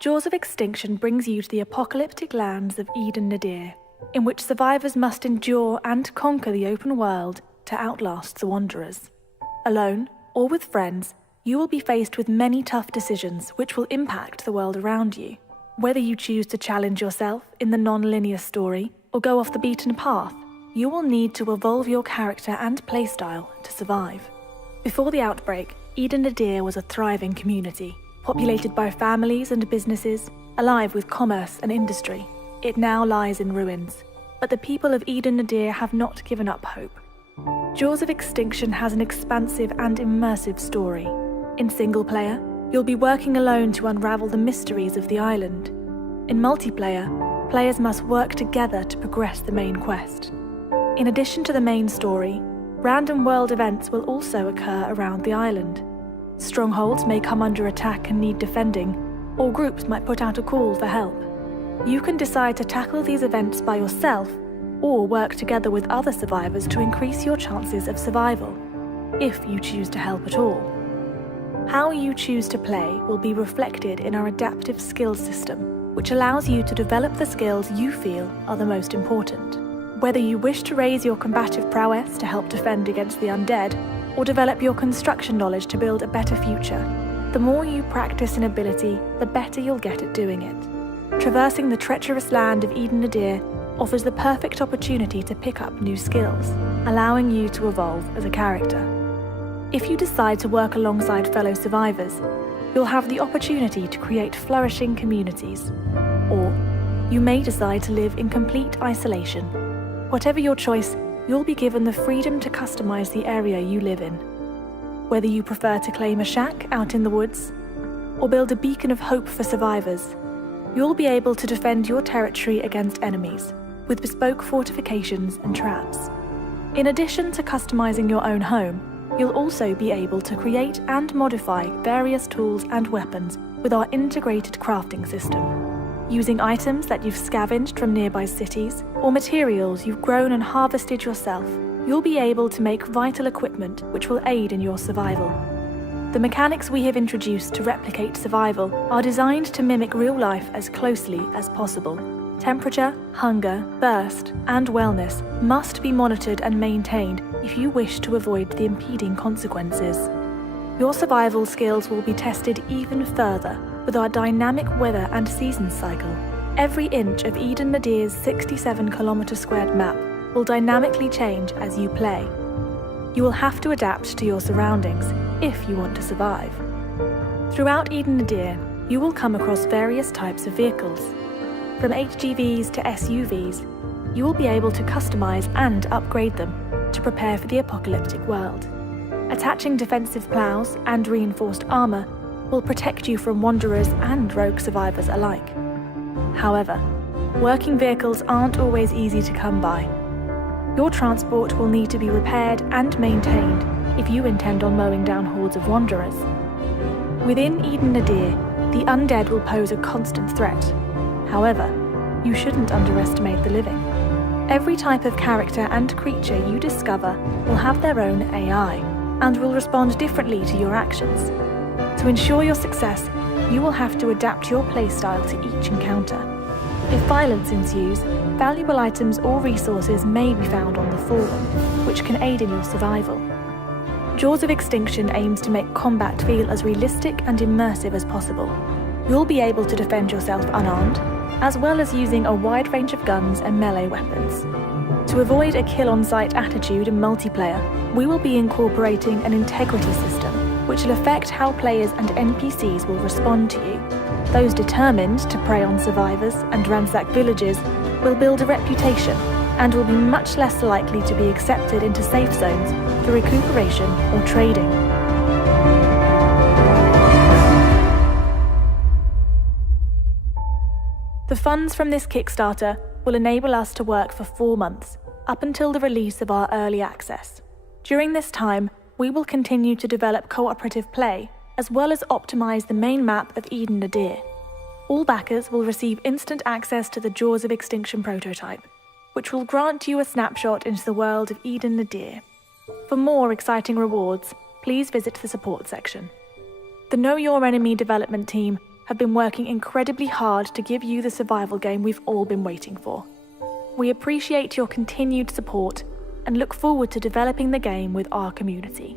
Jaws of Extinction brings you to the apocalyptic lands of Eden Nadir, in which survivors must endure and conquer the open world to outlast the Wanderers. Alone, or with friends, you will be faced with many tough decisions which will impact the world around you. Whether you choose to challenge yourself in the non-linear story or go off the beaten path, you will need to evolve your character and playstyle to survive. Before the outbreak, Eden Nadir was a thriving community, populated by families and businesses, alive with commerce and industry. It now lies in ruins, but the people of Eden Nadir have not given up hope. Jaws of Extinction has an expansive and immersive story. In single player, you'll be working alone to unravel the mysteries of the island. In multiplayer, players must work together to progress the main quest. In addition to the main story, random world events will also occur around the island. Strongholds may come under attack and need defending, or groups might put out a call for help. You can decide to tackle these events by yourself, or work together with other survivors to increase your chances of survival, if you choose to help at all. How you choose to play will be reflected in our adaptive skills system, which allows you to develop the skills you feel are the most important. Whether you wish to raise your combative prowess to help defend against the undead, or develop your construction knowledge to build a better future, the more you practice an ability, the better you'll get at doing it. Traversing the treacherous land of Eden Nadir offers the perfect opportunity to pick up new skills, allowing you to evolve as a character. If you decide to work alongside fellow survivors, you'll have the opportunity to create flourishing communities. Or you may decide to live in complete isolation. Whatever your choice, you'll be given the freedom to customize the area you live in. Whether you prefer to claim a shack out in the woods, or build a beacon of hope for survivors, you'll be able to defend your territory against enemies, with bespoke fortifications and traps. In addition to customizing your own home, you'll also be able to create and modify various tools and weapons with our integrated crafting system. Using items that you've scavenged from nearby cities, or materials you've grown and harvested yourself, you'll be able to make vital equipment which will aid in your survival. The mechanics we have introduced to replicate survival are designed to mimic real life as closely as possible. Temperature, hunger, thirst, and wellness must be monitored and maintained if you wish to avoid the impeding consequences. Your survival skills will be tested even further with our dynamic weather and seasons cycle. Every inch of Eden Nadir's 67-kilometre-squared map will dynamically change as you play. You will have to adapt to your surroundings if you want to survive. Throughout Eden Nadir, you will come across various types of vehicles. From HGVs to SUVs, you will be able to customize and upgrade them to prepare for the apocalyptic world. Attaching defensive plows and reinforced armor will protect you from wanderers and rogue survivors alike. However, working vehicles aren't always easy to come by. Your transport will need to be repaired and maintained if you intend on mowing down hordes of wanderers. Within Eden Nadir, the undead will pose a constant threat. However, you shouldn't underestimate the living. Every type of character and creature you discover will have their own AI and will respond differently to your actions. To ensure your success, you will have to adapt your playstyle to each encounter. If violence ensues, valuable items or resources may be found on the fallen, which can aid in your survival. Jaws of Extinction aims to make combat feel as realistic and immersive as possible. You'll be able to defend yourself unarmed, as well as using a wide range of guns and melee weapons. To avoid a kill-on-sight attitude in multiplayer, we will be incorporating an integrity system, which will affect how players and NPCs will respond to you. Those determined to prey on survivors and ransack villages will build a reputation and will be much less likely to be accepted into safe zones for recuperation or trading. The funds from this Kickstarter will enable us to work for 4 months, up until the release of our early access. During this time, we will continue to develop cooperative play, as well as optimize the main map of Eden Nadir. All backers will receive instant access to the Jaws of Extinction prototype, which will grant you a snapshot into the world of Eden Nadir. For more exciting rewards, please visit the support section. The Know Your Enemy development team have been working incredibly hard to give you the survival game we've all been waiting for. We appreciate your continued support and look forward to developing the game with our community.